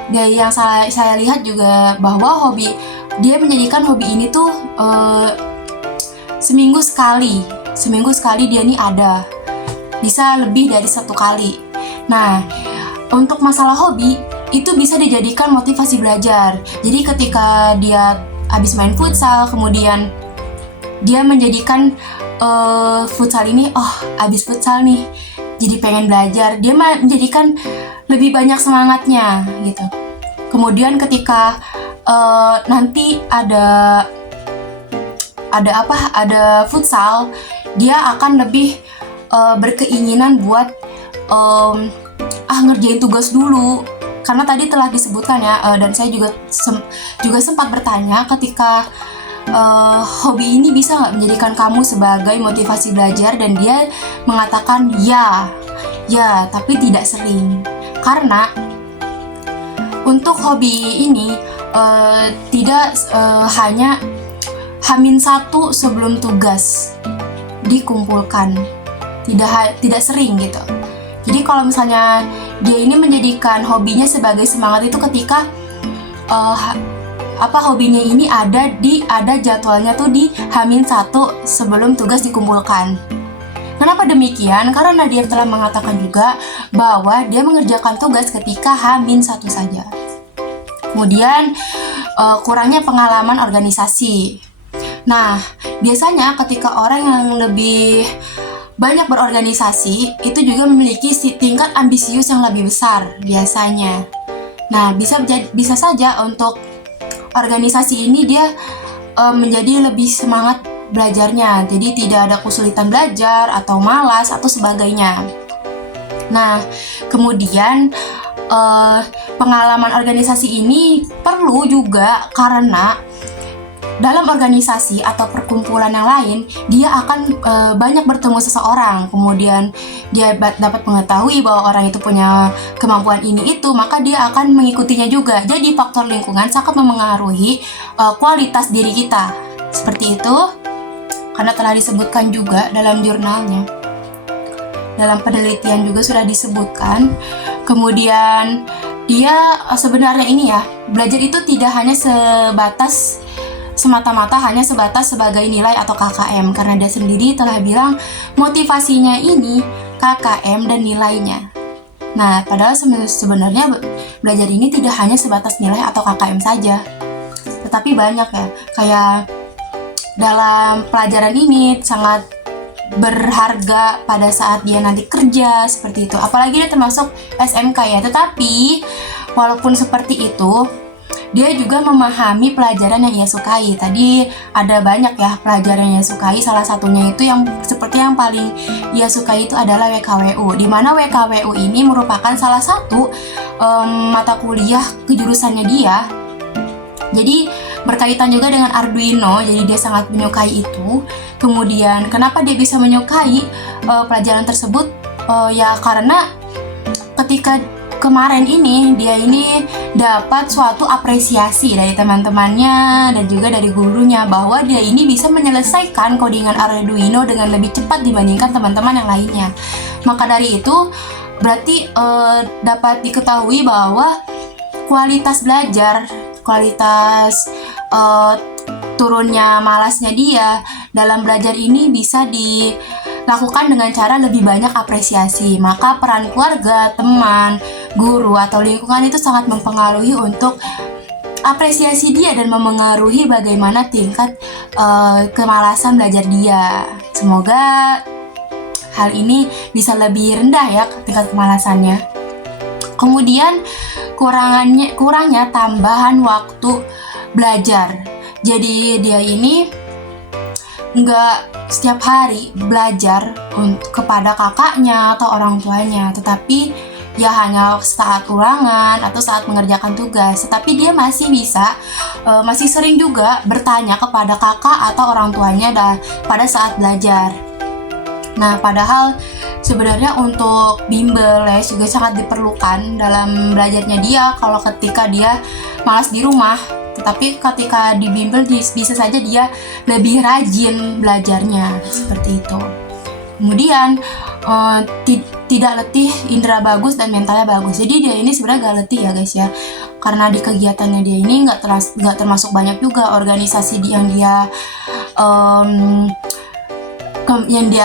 Dari yang saya lihat juga bahwa dia menjadikan hobi ini tuh seminggu sekali dia nih ada, bisa lebih dari 1 kali. Nah, untuk masalah hobi itu bisa dijadikan motivasi belajar. Jadi ketika dia habis main futsal, kemudian dia menjadikan futsal ini, habis futsal nih, jadi pengen belajar, dia menjadikan lebih banyak semangatnya gitu. Kemudian ketika nanti ada futsal, dia akan lebih berkeinginan buat ngerjain tugas dulu. Karena tadi telah disebutkan ya, dan saya juga sempat bertanya ketika hobi ini bisa nggak menjadikan kamu sebagai motivasi belajar, dan dia mengatakan ya, tapi tidak sering. Karena untuk hobi ini tidak hanya H-1 sebelum tugas dikumpulkan, tidak sering gitu. Jadi kalau misalnya dia ini menjadikan hobinya sebagai semangat itu ketika hobinya ini ada jadwalnya tuh di H-1 sebelum tugas dikumpulkan. Kenapa demikian? Karena dia telah mengatakan juga bahwa dia mengerjakan tugas ketika H-1 saja. Kemudian kurangnya pengalaman organisasi. Nah, biasanya ketika orang yang lebih banyak berorganisasi itu juga memiliki tingkat ambisius yang lebih besar biasanya. Nah, bisa saja untuk organisasi ini dia menjadi lebih semangat belajarnya, jadi tidak ada kesulitan belajar atau malas atau sebagainya. Nah, kemudian pengalaman organisasi ini perlu juga karena dalam organisasi atau perkumpulan yang lain, dia akan banyak bertemu seseorang, kemudian dia dapat mengetahui bahwa orang itu punya kemampuan ini itu, maka dia akan mengikutinya juga. Jadi faktor lingkungan sangat memengaruhi kualitas diri kita. Seperti itu, karena telah disebutkan juga dalam jurnalnya. Dalam penelitian juga sudah disebutkan. Kemudian dia sebenarnya ini ya, belajar itu tidak hanya semata-mata hanya sebatas sebagai nilai atau KKM, karena dia sendiri telah bilang motivasinya ini KKM dan nilainya. Nah, padahal sebenarnya belajar ini tidak hanya sebatas nilai atau KKM saja, tetapi banyak ya, kayak dalam pelajaran ini sangat berharga pada saat dia nanti kerja, seperti itu. Apalagi dia termasuk SMK ya, tetapi walaupun seperti itu, dia juga memahami pelajaran yang ia sukai. Tadi ada banyak ya pelajaran yang ia sukai. Salah satunya itu yang seperti yang paling ia sukai itu adalah WKWU. Di mana WKWU ini merupakan salah satu mata kuliah kejurusannya dia. Jadi berkaitan juga dengan Arduino. Jadi dia sangat menyukai itu. Kemudian kenapa dia bisa menyukai pelajaran tersebut? Ya karena ketika kemarin ini dia ini dapat suatu apresiasi dari teman-temannya dan juga dari gurunya bahwa dia ini bisa menyelesaikan codingan Arduino dengan lebih cepat dibandingkan teman-teman yang lainnya. Maka dari itu berarti dapat diketahui bahwa kualitas belajar, kualitas turunnya malasnya dia dalam belajar ini bisa dilakukan dengan cara lebih banyak apresiasi. Maka peran keluarga, teman, guru atau lingkungan itu sangat mempengaruhi untuk apresiasi dia dan memengaruhi bagaimana tingkat kemalasan belajar dia. Semoga hal ini bisa lebih rendah ya tingkat kemalasannya. Kemudian kurangnya tambahan waktu belajar. Jadi dia ini nggak setiap hari belajar kepada kakaknya atau orang tuanya, tetapi ya hanya saat ulangan atau saat mengerjakan tugas. Tetapi dia masih sering juga bertanya kepada kakak atau orang tuanya pada saat belajar. Nah, padahal sebenarnya untuk bimbel les juga sangat diperlukan dalam belajarnya dia kalau ketika dia malas di rumah. Tetapi ketika di bimbel bisa saja dia lebih rajin belajarnya, seperti itu. Kemudian tidak letih, indera bagus dan mentalnya bagus. Jadi dia ini sebenarnya gak letih ya guys ya, karena di kegiatannya dia ini gak termasuk banyak juga organisasi yang dia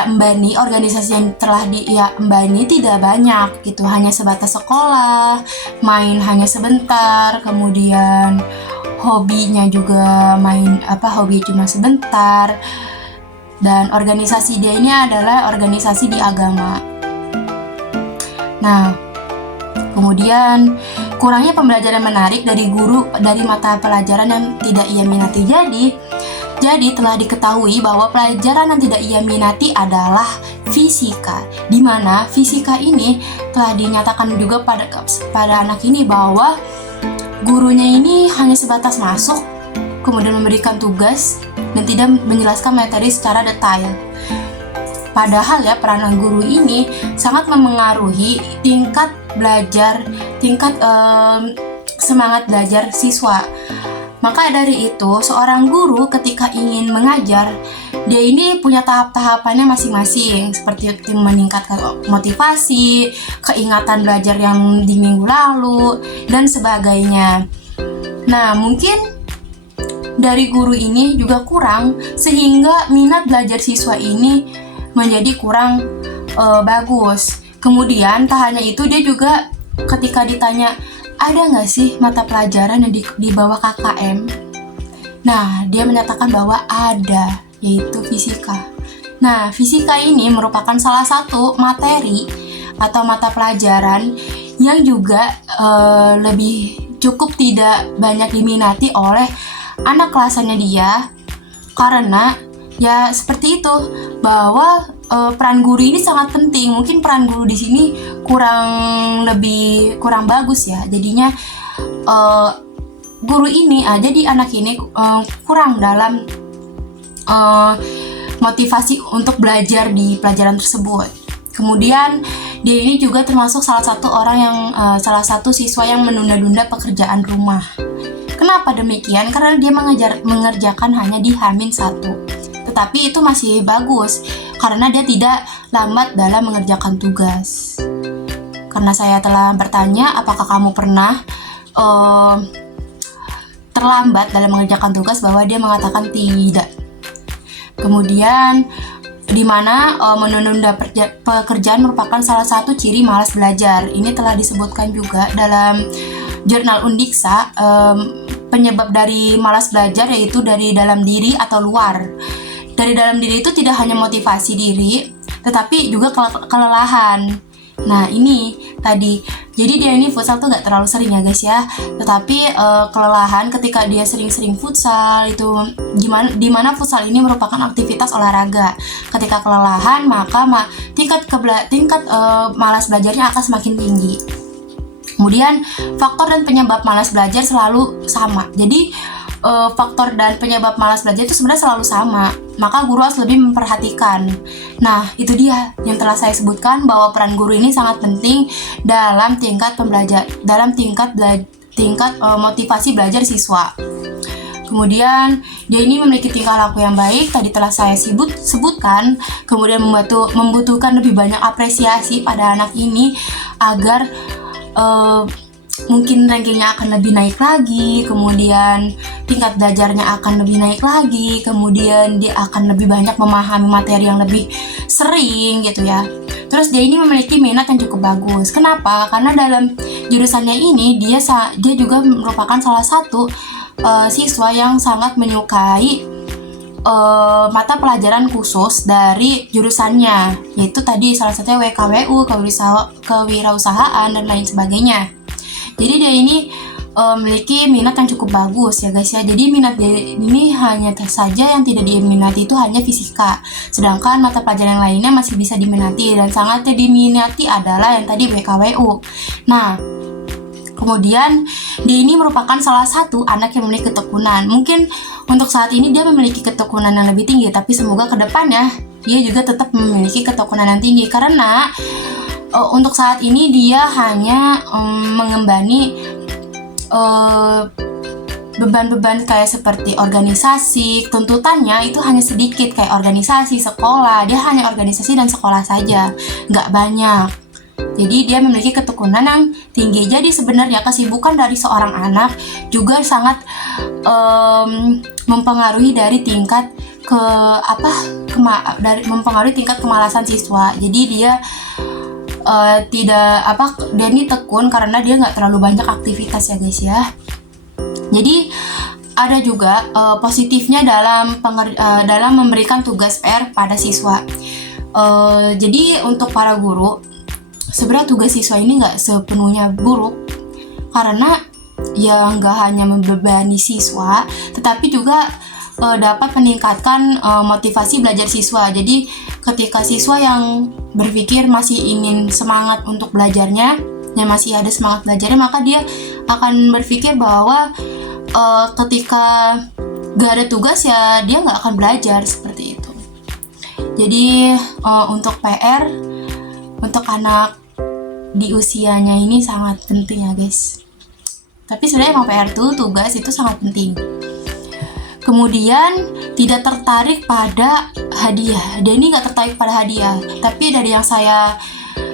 embani. Organisasi yang telah dia embani tidak banyak gitu, hanya sebatas sekolah, main hanya sebentar, kemudian hobinya juga hobi cuma sebentar. Dan organisasi dia ini adalah organisasi di agama. Nah, kemudian kurangnya pembelajaran menarik dari guru dari mata pelajaran yang tidak ia minati. Jadi telah diketahui bahwa pelajaran yang tidak ia minati adalah fisika, di mana fisika ini telah dinyatakan juga pada anak ini bahwa gurunya ini hanya sebatas masuk, kemudian memberikan tugas dan tidak menjelaskan materi secara detail. Padahal ya, peranan guru ini sangat memengaruhi tingkat belajar, tingkat semangat belajar siswa. Maka dari itu, seorang guru ketika ingin mengajar, dia ini punya tahap-tahapannya masing-masing, seperti meningkatkan motivasi, keingatan belajar yang di minggu lalu, dan sebagainya. Nah, mungkin dari guru ini juga kurang, sehingga minat belajar siswa ini menjadi kurang bagus. Kemudian tak hanya itu, dia juga ketika ditanya, ada nggak sih mata pelajaran yang di bawah KKM? Nah, dia menyatakan bahwa ada, yaitu fisika. Nah, fisika ini merupakan salah satu materi atau mata pelajaran yang juga lebih cukup tidak banyak diminati oleh anak kelasannya dia, karena ya seperti itu, bahwa peran guru ini sangat penting. Mungkin peran guru di sini kurang bagus ya. Jadinya guru ini jadi anak ini kurang dalam motivasi untuk belajar di pelajaran tersebut. Kemudian dia ini juga termasuk salah satu siswa yang menunda-nunda pekerjaan rumah. Kenapa demikian? Karena dia mengerjakan hanya di H-1. Tetapi itu masih bagus karena dia tidak lambat dalam mengerjakan tugas. Karena saya telah bertanya, apakah kamu pernah terlambat dalam mengerjakan tugas, bahwa dia mengatakan tidak. Kemudian di mana menunda pekerjaan merupakan salah satu ciri malas belajar. Ini telah disebutkan juga dalam jurnal Undiksa, penyebab dari malas belajar yaitu dari dalam diri atau luar. Dari dalam diri itu tidak hanya motivasi diri, tetapi juga kelelahan. Nah, ini tadi. Jadi dia ini futsal tuh gak terlalu sering ya guys ya. Tetapi kelelahan ketika dia sering-sering futsal itu dimana futsal ini merupakan aktivitas olahraga. Ketika kelelahan, maka tingkat malas belajarnya akan semakin tinggi. Kemudian faktor dan penyebab malas belajar selalu sama. Jadi faktor dan penyebab malas belajar itu sebenarnya selalu sama, maka guru harus lebih memperhatikan. Nah, itu dia yang telah saya sebutkan, bahwa peran guru ini sangat penting dalam tingkat motivasi belajar siswa. Kemudian dia ini memiliki tingkah laku yang baik, tadi telah saya sebutkan. Kemudian membutuhkan lebih banyak apresiasi pada anak ini agar mungkin rankingnya akan lebih naik lagi, kemudian tingkat belajarnya akan lebih naik lagi, kemudian dia akan lebih banyak memahami materi yang lebih sering gitu ya. Terus dia ini memiliki minat yang cukup bagus. Kenapa? Karena dalam jurusannya ini dia juga merupakan salah satu siswa yang sangat menyukai mata pelajaran khusus dari jurusannya, yaitu tadi salah satunya WKWU, kewirausahaan dan lain sebagainya. Jadi dia ini memiliki minat yang cukup bagus ya guys ya. Jadi minat dia ini hanya saja yang tidak diminati itu hanya fisika, sedangkan mata pelajaran yang lainnya masih bisa diminati, dan sangat diminati adalah yang tadi WKWU. Nah, kemudian dia ini merupakan salah satu anak yang memiliki ketekunan. Mungkin untuk saat ini dia memiliki ketekunan yang lebih tinggi, tapi semoga kedepannya dia juga tetap memiliki ketekunan yang tinggi, karena untuk saat ini dia hanya mengembani beban-beban kayak seperti organisasi. Tuntutannya itu hanya sedikit, kayak organisasi, sekolah. Dia hanya organisasi dan sekolah saja, nggak banyak. Jadi dia memiliki ketekunan yang tinggi. Jadi sebenarnya kesibukan dari seorang anak juga sangat mempengaruhi dari tingkat mempengaruhi tingkat kemalasan siswa. Jadi dia dia ini tekun karena dia nggak terlalu banyak aktivitas ya guys ya. Jadi ada juga positifnya dalam memberikan tugas PR pada siswa. Jadi untuk para guru, sebenarnya tugas siswa ini nggak sepenuhnya buruk, karena ya nggak hanya membebani siswa, tetapi juga dapat meningkatkan motivasi belajar siswa. Jadi ketika siswa yang berpikir masih ingin semangat untuk belajarnya, yang masih ada semangat belajarnya, maka dia akan berpikir bahwa ketika gak ada tugas ya dia nggak akan belajar, seperti itu. Jadi untuk PR untuk anak di usianya ini sangat penting ya guys. Tapi sebenarnya emang PR tuh tugas itu sangat penting. Kemudian tidak tertarik pada hadiah. Dia ini nggak tertarik pada hadiah. Tapi dari yang saya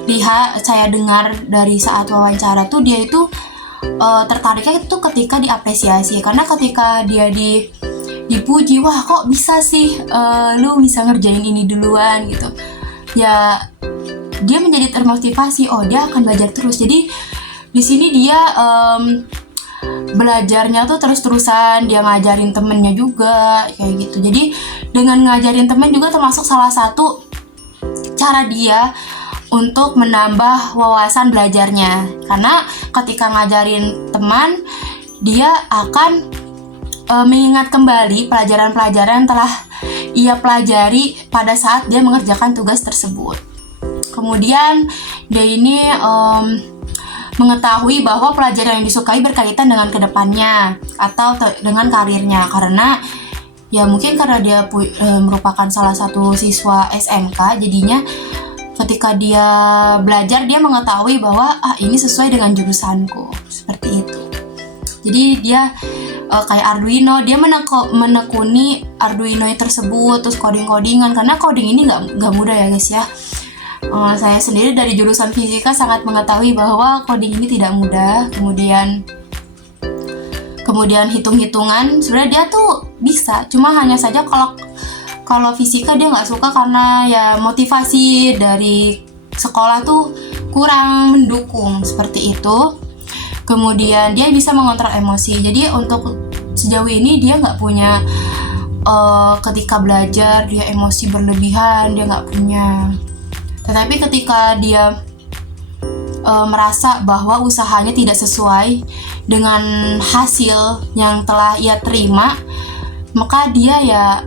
lihat, saya dengar dari saat wawancara tuh dia itu tertariknya itu ketika diapresiasi. Karena ketika dia dipuji, wah kok bisa sih lu bisa ngerjain ini duluan gitu. Ya dia menjadi termotivasi, oh dia akan belajar terus. Jadi di sini dia belajarnya tuh terus-terusan, dia ngajarin temennya juga kayak gitu. Jadi dengan ngajarin temen juga termasuk salah satu cara dia untuk menambah wawasan belajarnya. Karena ketika ngajarin teman, dia akan mengingat kembali pelajaran-pelajaran yang telah ia pelajari pada saat dia mengerjakan tugas tersebut. Kemudian dia ini mengetahui bahwa pelajaran yang disukai berkaitan dengan kedepannya atau dengan karirnya, karena ya mungkin karena dia merupakan salah satu siswa SMK, jadinya ketika dia belajar dia mengetahui bahwa ini sesuai dengan jurusanku, seperti itu. Jadi dia kayak Arduino, dia menekuni Arduino tersebut, terus coding-codingan, karena coding ini nggak mudah ya guys ya. Saya sendiri dari jurusan fisika sangat mengetahui bahwa coding ini tidak mudah. Kemudian hitung-hitungan sebenarnya dia tuh bisa, cuma hanya saja kalau fisika dia nggak suka karena ya motivasi dari sekolah tuh kurang mendukung, seperti itu. Kemudian dia bisa mengontrol emosi. Jadi untuk sejauh ini dia nggak punya ketika belajar dia emosi berlebihan, dia nggak punya. Tetapi ketika dia merasa bahwa usahanya tidak sesuai dengan hasil yang telah ia terima, maka dia ya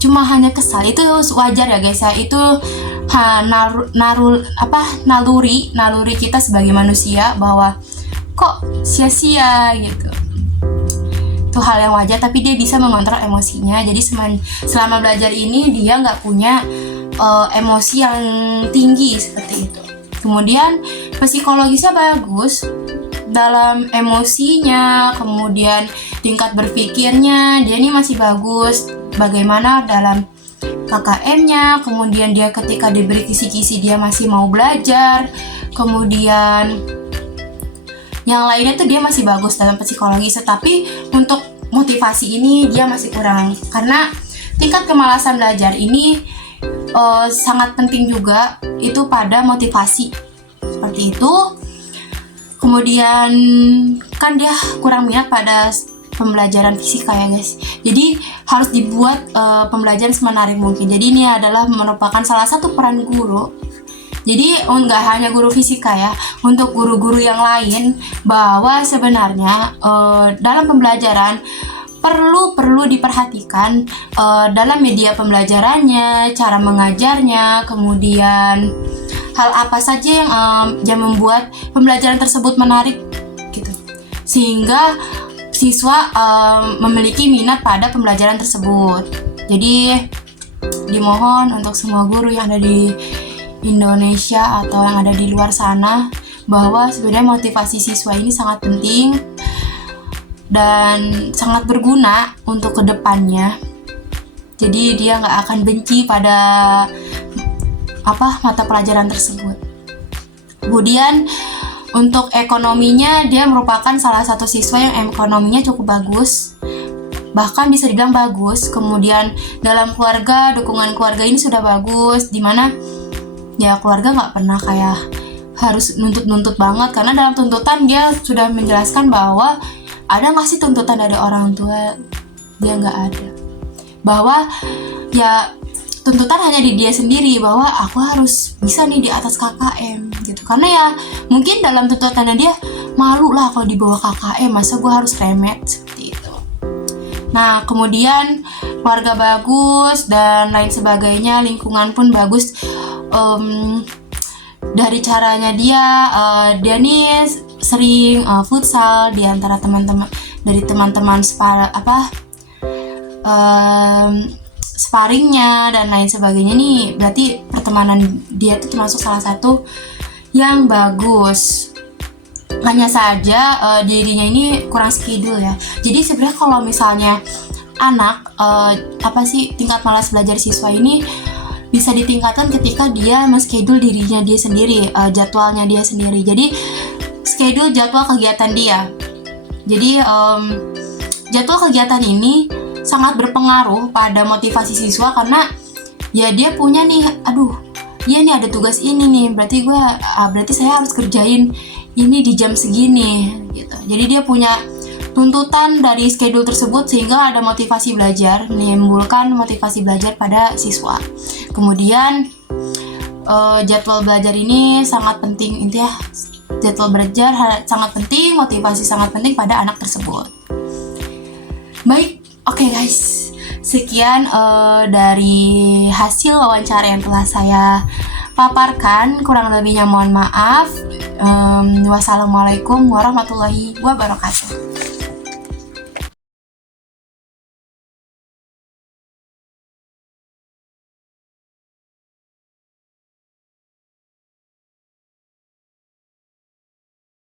cuma hanya kesal. Itu wajar ya guys ya. Itu naluri kita sebagai manusia, bahwa kok sia-sia gitu. Itu hal yang wajar, tapi dia bisa mengontrol emosinya. Jadi selama belajar ini dia nggak punya emosi yang tinggi, seperti itu. Kemudian psikologisnya bagus dalam emosinya, kemudian tingkat berpikirnya dia ini masih bagus. Bagaimana dalam KKM-nya, kemudian dia ketika diberi kisi-kisi dia masih mau belajar, kemudian yang lainnya tuh dia masih bagus dalam psikologi. Tetapi untuk motivasi ini dia masih kurang, karena tingkat kemalasan belajar ini sangat penting juga itu pada motivasi, seperti itu. Kemudian kan dia kurang minat pada pembelajaran fisika ya guys, jadi harus dibuat pembelajaran semenarik mungkin. Jadi ini adalah merupakan salah satu peran guru. Jadi nggak hanya guru fisika ya, untuk guru-guru yang lain, bahwa sebenarnya dalam pembelajaran perlu diperhatikan dalam media pembelajarannya, cara mengajarnya, kemudian hal apa saja yang membuat pembelajaran tersebut menarik gitu, sehingga siswa memiliki minat pada pembelajaran tersebut. Jadi dimohon untuk semua guru yang ada di Indonesia atau yang ada di luar sana, bahwa sebenarnya motivasi siswa ini sangat penting dan sangat berguna untuk kedepannya. Jadi dia nggak akan benci pada mata pelajaran tersebut. Kemudian untuk ekonominya, dia merupakan salah satu siswa yang ekonominya cukup bagus, bahkan bisa dibilang bagus. Kemudian dalam keluarga, dukungan keluarga ini sudah bagus, dimana ya keluarga nggak pernah kayak harus nuntut banget, karena dalam tuntutan dia sudah menjelaskan bahwa ada nggak sih tuntutan dari orang tua, dia nggak ada. Bahwa ya tuntutan hanya di dia sendiri, bahwa aku harus bisa nih di atas KKM gitu. Karena ya mungkin dalam tuntutannya dia malu lah kalau dibawa KKM, masa gue harus remet seperti itu. Nah kemudian keluarga bagus dan lain sebagainya, lingkungan pun bagus. Dari caranya dia nih sering futsal di antara teman-teman, dari teman-teman sparringnya dan lain sebagainya nih, berarti pertemanan dia tuh termasuk salah satu yang bagus. Hanya saja dirinya ini kurang schedule ya. Jadi sebenarnya kalau misalnya anak tingkat malas belajar siswa ini bisa ditingkatkan ketika dia men-schedule dirinya dia sendiri, jadwalnya dia sendiri. Jadi schedule jadwal kegiatan dia. Jadi jadwal kegiatan ini sangat berpengaruh pada motivasi siswa, karena ya dia punya nih, iya nih ada tugas ini nih, berarti saya harus kerjain ini di jam segini gitu. Jadi dia punya tuntutan dari schedule tersebut sehingga ada motivasi belajar, menimbulkan motivasi belajar pada siswa. Kemudian jadwal belajar ini sangat penting, intinya jadwal belajar sangat penting, motivasi sangat penting pada anak tersebut. Baik, oke guys, sekian dari hasil wawancara yang telah saya paparkan. Kurang lebihnya mohon maaf. Wassalamualaikum warahmatullahi wabarakatuh.